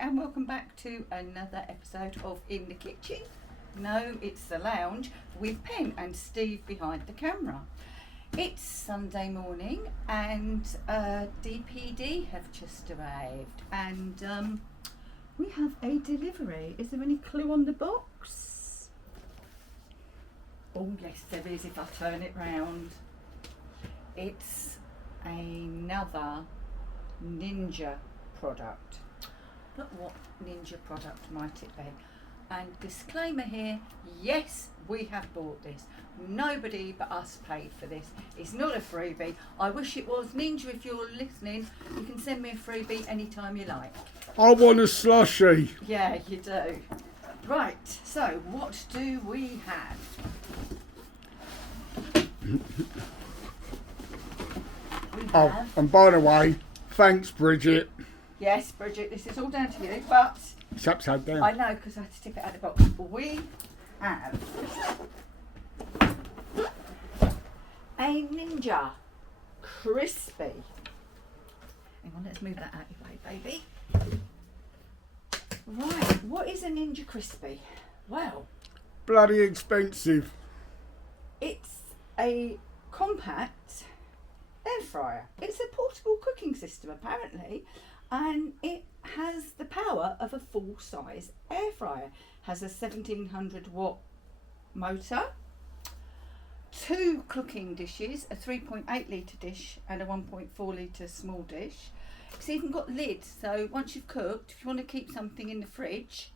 And welcome back to another episode of In the Kitchen. No, it's the lounge with Pen and Steve behind the camera. It's Sunday morning and DPD have just arrived and we have a delivery. Is there any clue on the box? Oh yes there is if I turn it round. It's another Ninja product. But what Ninja product might it be? And disclaimer here, yes, we have bought this. Nobody but us paid for this. It's not a freebie. I wish it was. Ninja, if you're listening, you can send me a freebie anytime you like. I want a slushie. Yeah, you do. Right, so what do we have? Oh, and by the way, thanks, Bridget. Yes, Bridget, this is all down to you, but It's upside down. I know because I had to tip it out of the box. We have a Ninja Crispi. Hang on, let's move that out of your way, baby. Right, what is a Ninja Crispi? Well, Bloody expensive. it's a compact air fryer. It's a portable cooking system, apparently. And it has the power of a full-size air fryer. Has a 1700 watt motor, 2 cooking dishes, a 3.8 litre dish and a 1.4 litre small dish. It's even got lids, so once you've cooked, if you want to keep something in the fridge,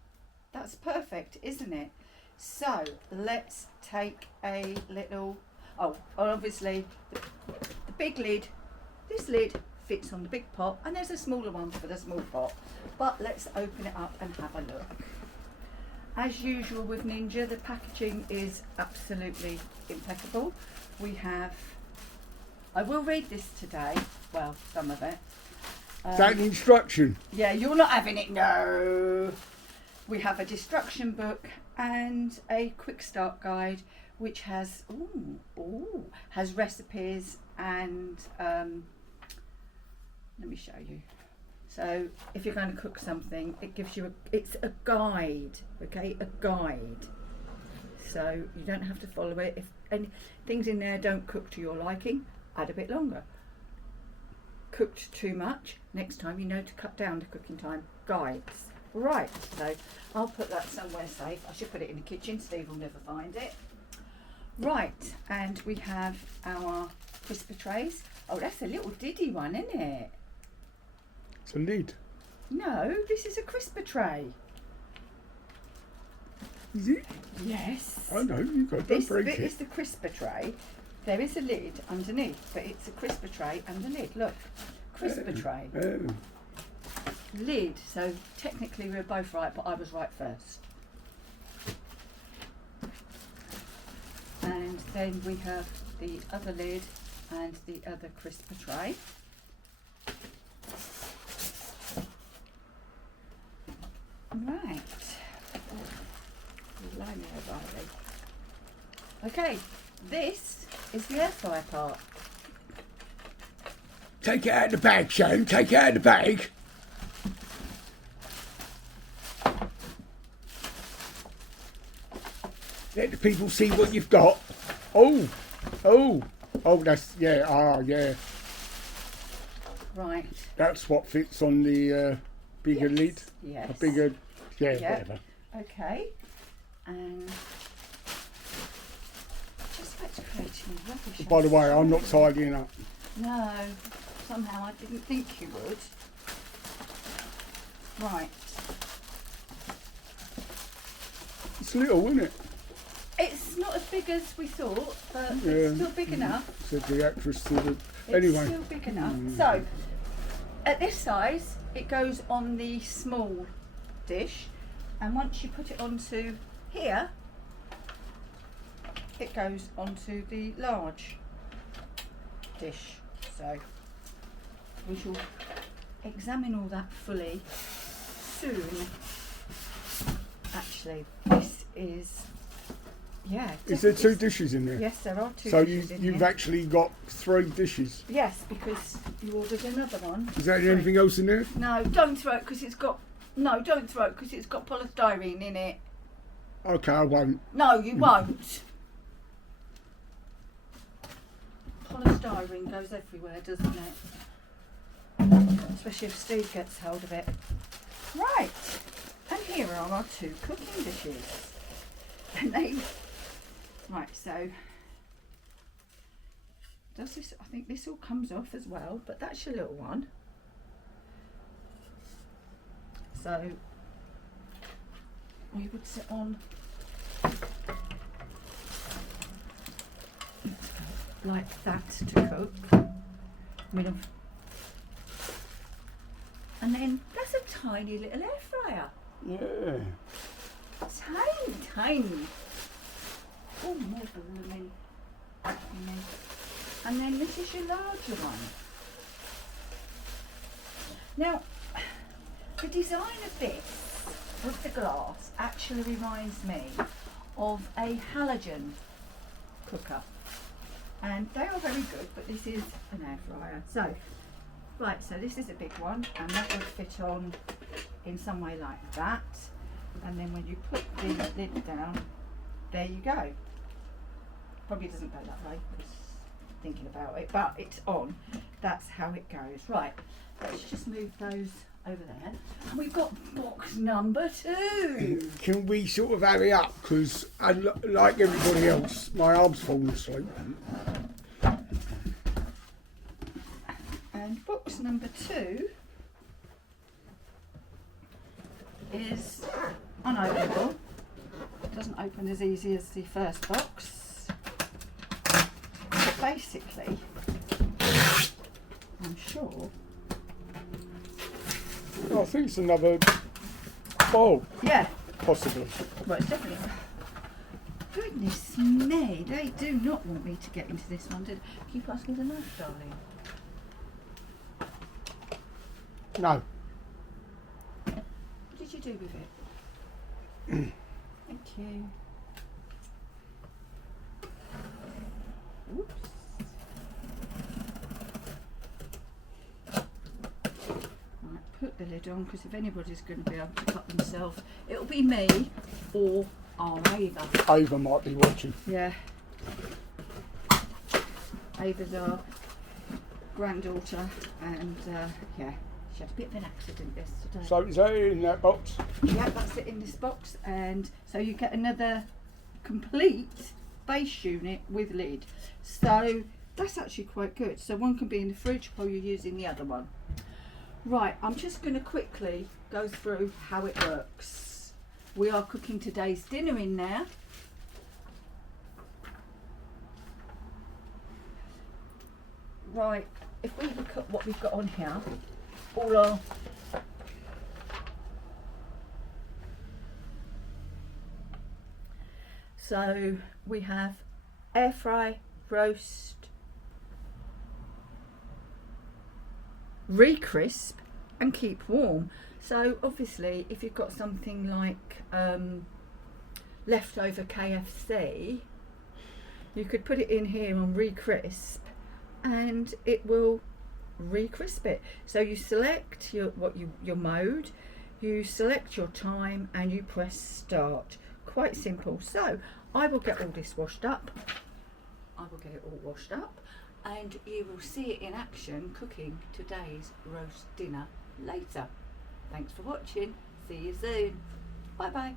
that's perfect, isn't it? So let's take a little, obviously the big lid, this lid fits on the big pot, and there's a smaller one for the small pot, but let's open it up and have a look. As usual with Ninja, the packaging is absolutely impeccable. We have, I will read this today, well, some of it. Is that an instruction? Yeah, you're not having it, no. We have a destruction book and a quick start guide which has has recipes and let me show you. So if you're going to cook something, it gives you it's a guide, okay, a guide. So you don't have to follow it. If any things in there don't cook to your liking, add a bit longer. Cooked too much, next time you know to cut down the cooking time. Guides. Right, so I'll put that somewhere safe. I should put it in the kitchen, Steve will never find it. Right, and we have our crisper trays. Oh, that's a little diddy one, isn't it? It's a lid. No, this is a crisper tray. Is it? Yes. I know, you've got to This break bit it. is the crisper tray. There is a lid underneath, but it's a crisper tray and a lid. Look, crisper tray. Oh. Lid, so technically we're both right, but I was right first. And then we have the other lid and the other crisper tray. Right. Blimey, oh, Riley. Okay, this is the air fryer part. Take it out of the bag, Shane. Take it out of the bag. Let the people see what you've got. Oh, that's, yeah, yeah. Right. That's what fits on the bigger Yes, lid. yes. A bigger, yeah, Yep. whatever. Okay. And just about to create any rubbish. By the way, I'm not tidying up. No, somehow I didn't think you would. Right. It's little, isn't it? It's not as big as we thought, but Yeah. it's still big enough. Said the actress to the. It's Anyway. still big enough. So, at this size, it goes on the small dish, and once you put it onto here, it goes onto the large dish. So, we shall examine all that fully soon. Actually, this is, yeah. Is there two definitely- dishes in there? Yes, there are two So dishes in you've here. actually got 3 dishes. Yes, because you ordered another one. Is there Three. anything else in there? No, don't throw it because it's got No, don't throw it because it's got polystyrene in it. Okay, I won't. No, you won't. Polystyrene goes everywhere, doesn't it? Especially if Steve gets hold of it. Right, and here are our 2 cooking dishes. And they, right, so does this? I think this all comes off as well, but that's your little one. So we would sit on like that to cook. And then that's a tiny little air fryer. Yeah. Tiny, tiny. Oh, more blooming. And then this is your larger one. Now, the design of this, with the glass, actually reminds me of a halogen cooker. And they are very good, but this is an air fryer. So, right, so this is a big one, and that would fit on in some way like that. And then when you put the lid down, there you go. Probably doesn't go that way, just thinking about it, but it's on. That's how it goes. Right, let's just move those over there. And we've got box number 2. Can we sort of hurry up? Because, like everybody else, my arm's falling asleep. And box number 2 is unopenable. It doesn't open as easy as the first box. But basically, I'm sure. I think it's another bowl. Yeah. Possibly. Well, it's definitely. Goodness me, they do not want me to get into this one. Keep asking the knife, darling. No. What did you do with it? Thank you. Oops. Right, put the lid on because if anybody's going to be able to cut themselves, it'll be me or our Ava. Ava might be watching. Yeah. Ava's our granddaughter, and yeah, she had a bit of an accident yesterday. So is that in that box? Yeah, that's it in this box, and so you get another complete base unit with lid. So that's actually quite good. So one can be in the fridge while you're using the other one. Right, I'm just going to quickly go through how it works. We are cooking today's dinner in there. Right, if we look at what we've got on here, all our so we have air fry, roast, re-crisp and keep warm. So obviously if you've got something like leftover KFC, you could put it in here on re-crisp and it will re-crisp it. So you select your mode, you select your time and you press start. Quite simple. So I will get all this washed up. I will get it all washed up and you will see it in action cooking today's roast dinner later. Thanks for watching. See you soon. Bye bye.